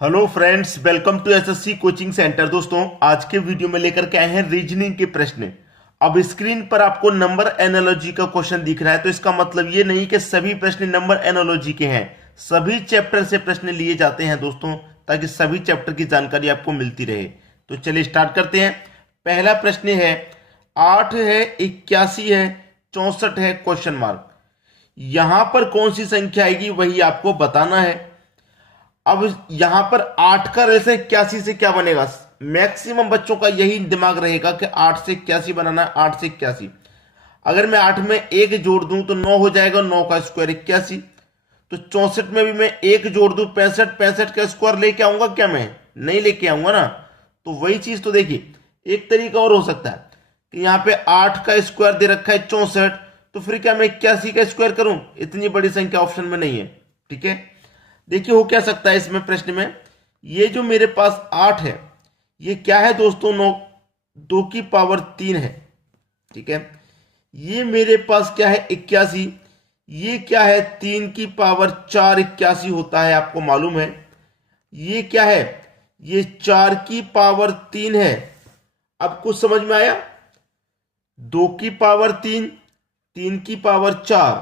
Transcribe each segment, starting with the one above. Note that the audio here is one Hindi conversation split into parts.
Hello friends, welcome to SSC coaching centre. दोस्तों, आज के वीडियो में लेकर के आए हैं रीजनिंग के प्रश्न। अब स्क्रीन पर आपको नंबर एनालॉजी का क्वेश्चन दिख रहा है, तो इसका मतलब ये नहीं कि सभी प्रश्न नंबर एनालॉजी के हैं। सभी चैप्टर से प्रश्न लिए जाते हैं दोस्तों, ताकि सभी चैप्टर की जानकारी आपको मिलती रहे। तो चलिए स्टार्ट करते हैं। पहला प्रश्न है 8 है, 81 है, 64 है, क्वेश्चन मार्क। यहां पर कौन सी संख्या आएगी वही आपको बताना है। अब यहां पर 8 का रेस 81 से क्या बनेगा। मैक्सिमम बच्चों का यही दिमाग रहेगा कि 8 से 81 बनाना है। 8 से 81, अगर मैं 8 में एक जोड़ दूं तो 9 हो जाएगा। 9 का स्क्वायर 81। तो 64 में भी मैं एक जोड़ दूं 65। 65 का स्क्वायर लेके आऊंगा क्या? मैं नहीं लेके आऊंगा ना। तो वही चीज, तो देखिए एक तरीका और हो सकता है कि यहाँ पे 8 का स्क्वायर दे रखा है 64, तो फिर क्या मैं 81 का स्क्वायर करूं? इतनी बड़ी संख्या ऑप्शन में नहीं है। ठीक है, देखिए हो क्या सकता है इसमें प्रश्न में। ये जो मेरे पास 8 है, ये क्या है दोस्तों? 9, 2 की पावर 3 है। ठीक है, ये मेरे पास क्या है? 81। ये क्या है? 3 की पावर 4 81 होता है, आपको मालूम है। ये क्या है? ये 4 की पावर 3 है। अब कुछ समझ में आया? 2 की पावर 3, 3 की पावर 4,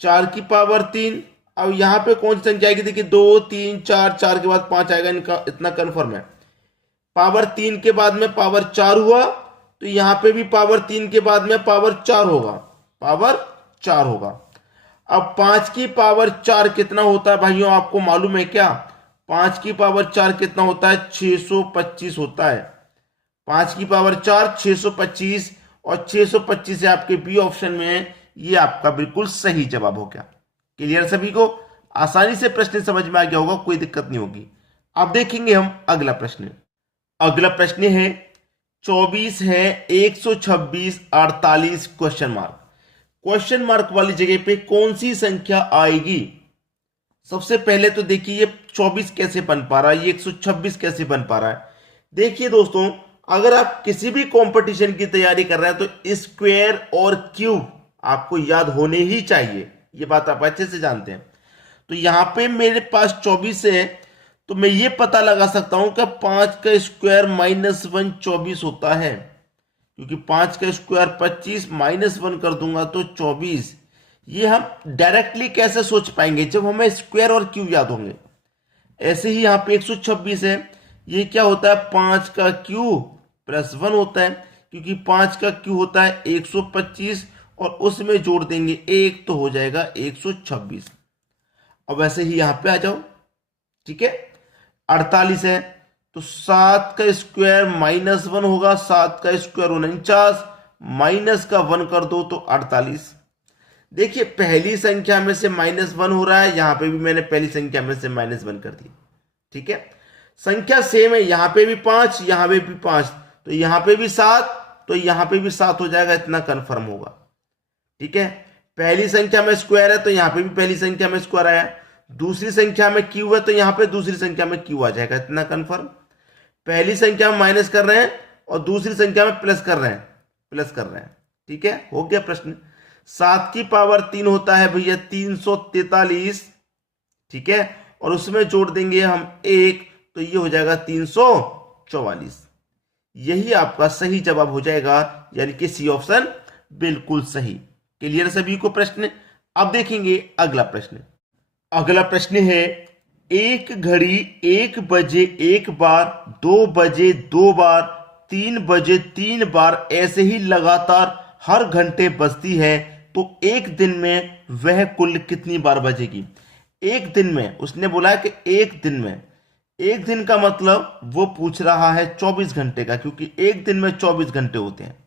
4 की पावर 3। अब यहां पे कौन सी संख्या आएगी? देखिए 2 3 4, 4 के बाद 5 आएगा, इनका इतना कंफर्म है। पावर 3 के बाद में पावर 4 हुआ, तो यहां पे भी पावर 3 के बाद में पावर 4 होगा। पावर 4 होगा। अब 5 की पावर 4 कितना होता है भाइयों, आपको मालूम है क्या? 5 की पावर 4 कितना होता है? 625 होता है। 5 की पावर 4 625, और 625 है आपके बी ऑप्शन में है। ये आपका बिल्कुल सही जवाब हो गया। क्लियर सभी को? आसानी से प्रश्न समझ में आ गया होगा, कोई दिक्कत नहीं होगी। अब देखेंगे हम अगला प्रश्न। अगला प्रश्न है 24 है, 126, 48, क्वेश्चन मार्क। क्वेश्चन मार्क वाली जगह पे कौन सी संख्या आएगी? सबसे पहले तो देखिए ये 24 कैसे बन पा रहा है, ये 126 कैसे बन पा रहा है। देखिए दोस्तों, अगर आप किसी भी कंपटीशन की तैयारी कर रहे हैं तो स्क्वायर और क्यूब आपको याद होने ही चाहिए। ये बात आप अच्छे से जानते हैं। तो यहां पे मेरे पास 24 है, तो मैं ये पता लगा सकता हूं कि 5 का स्क्वायर -1 24 होता है, क्योंकि 5 का स्क्वायर 25, -1 कर दूंगा तो 24। ये हम डायरेक्टली कैसे सोच पाएंगे? जब हमें स्क्वायर और क्यूब याद होंगे। ऐसे ही यहाँ पे 126 है, ये क्या होता है? 5 का क्यूब +1 होता है, क्योंकि 5 का क्यूब होता है 125, और उसमें जोड़ देंगे 1 तो हो जाएगा 126। अब ऐसे ही यहां पे आ जाओ। ठीक है, 48 है, तो 7 का स्क्वायर -1 होगा। 7 का स्क्वायर 49, माइनस का 1 कर दो तो 48। देखिए पहली संख्या में से -1 हो रहा है, यहां पे भी मैंने पहली संख्या में से -1 कर दिया। ठीक है, संख्या सेम है, यहां पे भी 5, यहां पे भी 5, तो यहां पे भी 7, तो यहां पे भी 7 हो जाएगा, इतना कंफर्म होगा। ठीक है, पहली संख्या में स्क्वायर है, तो यहां पे भी पहली संख्या में स्क्वायर आया। दूसरी संख्या में क्यू है, तो यहां पे दूसरी संख्या में क्यू आ जाएगा, इतना कंफर्म। पहली संख्या में माइनस कर रहे हैं और दूसरी संख्या में प्लस कर रहे हैं, प्लस कर रहे हैं। ठीक है, हो गया प्रश्न। 7 की पावर 3 होता है भैया 343। ठीक है, और उसमें जोड़ देंगे हम 1, तो ये हो जाएगा 344। यही आपका सही जवाब हो जाएगा, यानी कि सी ऑप्शन बिल्कुल सही। क्लियर सभी को प्रश्न? अब देखेंगे अगला प्रश्न। अगला प्रश्न है एक घड़ी 1 बजे 1 बार, 2 बजे 2 बार, 3 बजे 3 बार, ऐसे ही लगातार हर घंटे बजती है, तो एक दिन में वह कुल कितनी बार बजेगी? एक दिन में, उसने बोला है कि एक दिन में। एक दिन का मतलब वो पूछ रहा है 24 घंटे का, क्योंकि एक दिन में 24 घंटे होते हैं।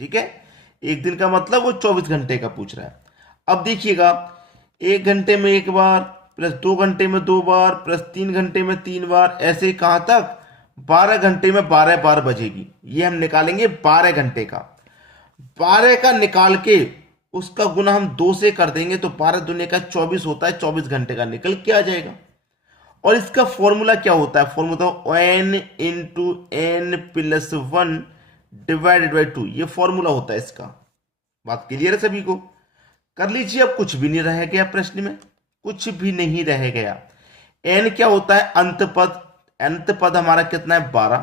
ठीक है, एक दिन का मतलब वो 24 घंटे का पूछ रहा है। अब देखिएगा, 1 घंटे में 1 बार, प्लस 2 घंटे में 2 बार, प्लस 3 घंटे में 3 बार, ऐसे कहां तक? 12 घंटे में 12 बार बजेगी। ये हम निकालेंगे 12 घंटे का। 12 का निकाल के उसका गुना हम 2 से कर देंगे, तो 12 दूनी का 24 होता है। 24 घंटे का निकल के आ जाएगा। और इसका फॉर्मूला क्या होता है? Formula n into n plus 1 divided by 2, ये फॉर्मूला होता है इसका। बात क्लियर है सभी को? कर लीजिए। अब कुछ भी नहीं रह गया प्रश्न में, कुछ भी नहीं रह गया। n क्या होता है? अंत पद, अनंत पद हमारा कितना है 12,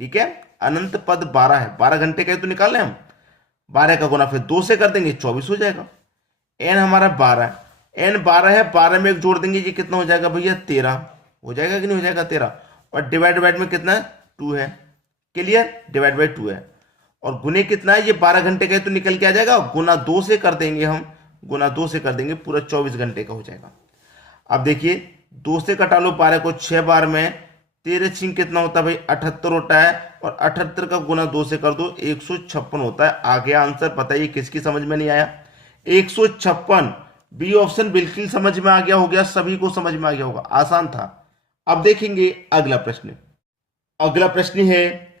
ठीक है, अनंत पद 12 है, 12 घंटे का है तो निकाल लें हम, 12 का गुना फिर 2 से कर देंगे 24 हो जाएगा। एन हमारा 12 है, एन 12 है, 12 में एक जोड़ देंगे, ये कितना हो जाएगा भैया 13 हो जाएगा कि नहीं हो जाएगा 13, और डिवाइड में कितना है 2 है, क्लियर, डिवाइड बाई 2 है, और गुने कितना है, ये 12 घंटे का है तो निकल के आ जाएगा, गुना 2 से कर देंगे हम, गुना 2 से कर देंगे, पूरा 24 घंटे का हो जाएगा। अब देखिए 2 से कटा लो 12 को 6 बार में, 13 छिंग कितना होता है भाई 78 होता है, और 78 का गुना 2 से कर दो 156 होता है। आगे आंसर बताइए किसकी समझ में नहीं आया, 156, बी ऑप्शन बिल्कुल समझ में आ गया, हो गया, सभी को समझ में आ गया होगा, आसान था। अब देखेंगे अगला प्रश्न। अगला प्रश्न है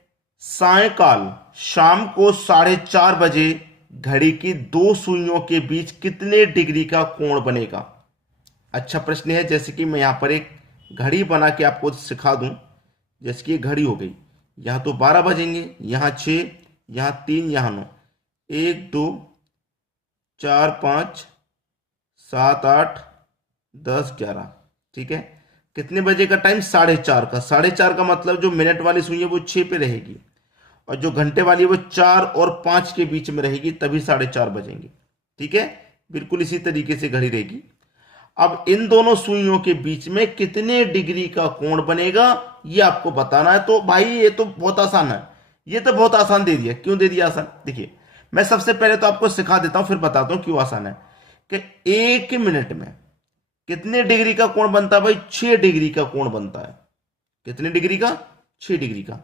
सायंकाल शाम को 4:30 बजे घड़ी की 2 सुइयों के बीच कितने डिग्री का कोण बनेगा। अच्छा प्रश्न है, जैसे कि मैं यहां पर एक घड़ी बना के आपको सिखा दूं, जैसे कि घड़ी हो गई, यहां तो 12 बजेंगे, यहां 6, यहां 3, यहां 9, 1 2 4 5 7 8 10 11, ठीक है, कितने बजे का टाइम 4:30 का, 4:30 का मतलब जो मिनट वाली सुई है वो 6 पे रहेगी, और जो घंटे वाली है वो 4 और 5 के बीच में रहेगी, तभी 4:30 बजेंगे, ठीक है, बिल्कुल इसी तरीके से घड़ी रहेगी। अब इन दोनों सुइयों के बीच में कितने डिग्री का कोण बनेगा ये आपको बताना है। तो भाई ये तो बहुत आसान है, ये तो बहुत आसान दे दिया, क्यों दे दिया आसान, देखिए मैं सबसे पहले तो आपको सिखा देता हूं फिर बताता हूं क्यों आसान है, कि 1 मिनट में कितने डिग्री का कोण बनता है भाई, 6 डिग्री का कोण बनता है, कितने डिग्री का, 6 डिग्री का,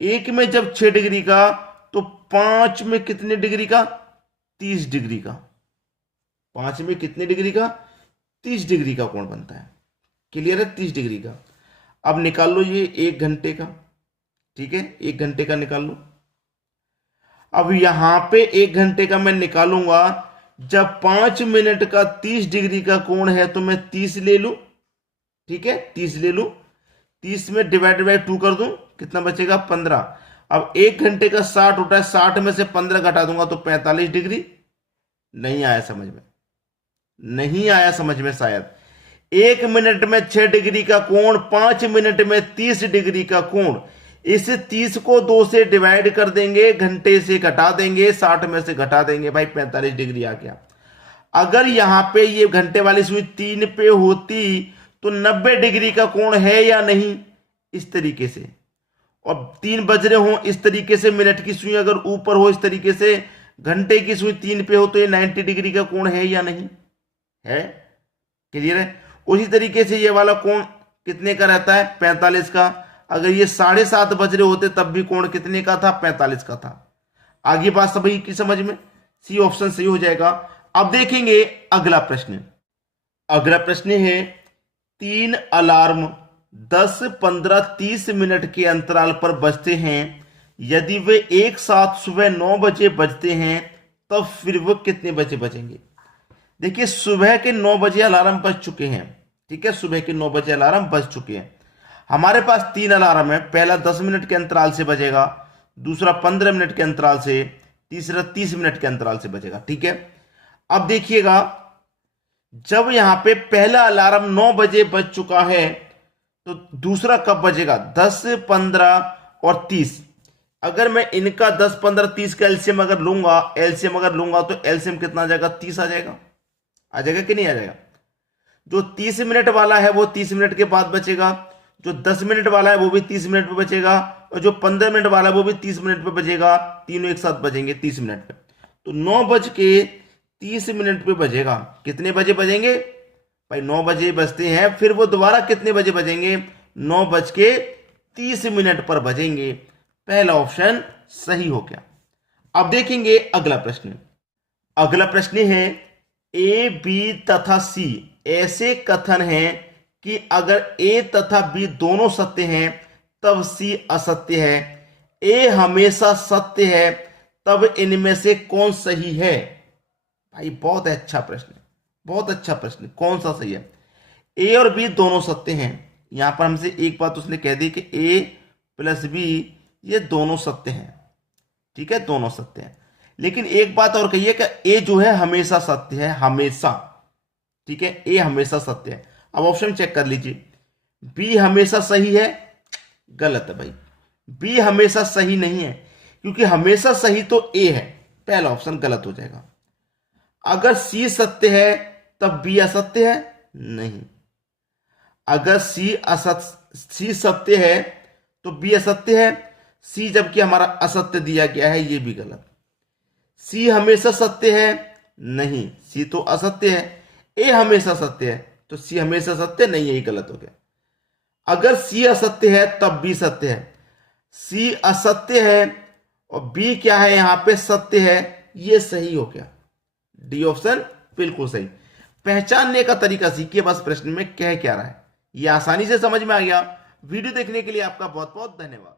1 में जब 6 डिग्री का, तो 5 में कितने डिग्री का, 30 डिग्री का, 5 में कितने डिग्री का, 30 डिग्री का कोण बनता है, क्लियर है, 30 डिग्री का। अब निकाल लो ये 1 घंटे का, ठीक है, 1 घंटे का निकाल लो। अब यहां पे 1 घंटे का मैं निकालूंगा, जब 5 मिनट का 30 डिग्री का कोण है तो मैं 30 ले लूं, ठीक है, 30 ले लूं, 30 में डिवाइड बाई 2 कर दूं, कितना बचेगा 15। अब 1 घंटे का 60 होता है, 60 में से 15 घटा दूंगा तो 45 डिग्री। नहीं आया समझ में, नहीं आया समझ में शायद। 1 मिनट में 6 डिग्री का कोण, 5 मिनट में 30 डिग्री का कोण, इस 30 को 2 से डिवाइड कर देंगे, घंटे से घटा देंगे, 60 में से घटा देंगे, भाई 45 डिग्री आ गया। अगर यहां पे ये घंटे वाली सुई 3 पे होती तो 90 डिग्री का कोण है या नहीं, इस तरीके से, और 3 बज रहे हो इस तरीके से, मिनट की सुई अगर ऊपर हो इस तरीके से, घंटे की सुई 3 पे हो तो ये 90 डिग्री का कोण है या नहीं है, क्लियर है। उसी तरीके से ये वाला कोण कितने का रहता है, 45 का। अगर ये 7:30 बज रहे होते तब भी कोण कितने का था, 45 का था। आगे बात सभी की समझ में, सी ऑप्शन सही हो जाएगा। अब देखेंगे अगला प्रश्न। अगला प्रश्न है 3 अलार्म 10, 15, 30 मिनट के अंतराल पर बजते हैं, यदि वे एक साथ सुबह 9 बजे बजते हैं तब फिर वो कितने बजे बजेंगे। देखिए सुबह के 9 बजे अलार्म बज चुके हैं, ठीक है, सुबह के 9 बजे अलार्म बज चुके हैं। हमारे पास 3 अलार्म है, पहला 10 मिनट के अंतराल से बजेगा, दूसरा 15 मिनट के अंतराल से, तीसरा 30 मिनट के अंतराल से बजेगा, ठीक है। अब देखिएगा जब यहां पे पहला अलार्म 9 बजे बज चुका है तो दूसरा कब बजेगा, 10, 15 और 30। अगर मैं इनका 10, 15, 30 का एलसीएम अगर लूंगा, तो एलसीएम कितना आ जाएगा, 30 आ जाएगा, आ जाएगा कि नहीं आ जाएगा। जो 30 मिनट वाला है वो 30 मिनट के बाद बचेगा, जो 10 मिनट वाला है वो भी 30 मिनट पे बचेगा, और जो 15 मिनट वाला है वो भी 30 मिनट पे बचेगा, तीनों एक साथ बजेंगे 30 मिनट पे। तो 9:30 पे बजेगा, कितने बजे बजेंगे भाई, 9 बजे बजते हैं, फिर वो दोबारा कितने बजे बजेंगे, 9:30 पर बजेंगे। पहला ऑप्शन सही हो गया। अब देखेंगे अगला प्रश्न। अगला प्रश्न है ए, बी तथा सी ऐसे कथन हैं कि अगर ए तथा बी दोनों सत्य हैं तब सी असत्य है, ए हमेशा सत्य है, तब इनमें से कौन सही है। भाई बहुत अच्छा प्रश्न, बहुत अच्छा प्रश्न, कौन सा सही है। ए और बी दोनों सत्य हैं, यहां पर हमसे एक बात उसने कह दी कि ए प्लस बी ये दोनों सत्य हैं, ठीक है, दोनों सत्य हैं। लेकिन एक बात और कही है कि ए जो है हमेशा सत्य है, हमेशा, ठीक है, ए हमेशा सत्य है। अब ऑप्शन चेक कर लीजिए, बी हमेशा सही है, गलत है भाई। बी हमेशा सही नहीं है, क्योंकि हमेशा सही तो ए है, पहला ऑप्शन गलत हो जाएगा। अगर सी सत्य है तब बी असत्य है, नहीं। अगर सी सत्य है तो बी असत्य है, सी जबकि हमारा असत्य दिया गया है, ये भी गलत। सी हमेशा सत्य है, नहीं, सी तो असत्य है। ए हमेशा सत्य है, तो सी हमेशा सत्य नहीं है, ये गलत हो गया। अगर सी असत्य है तब बी सत्य है, सी असत्य है और बी क्या है यहां पे, सत्य है, ये सही हो गया। डी ऑप्शन बिल्कुल सही। पहचानने का तरीका सीखिए बस प्रश्न में कह क्या रहा है, ये आसानी से समझ में आ गया। वीडियो देखने के लिए आपका बहुत बहुत धन्यवाद।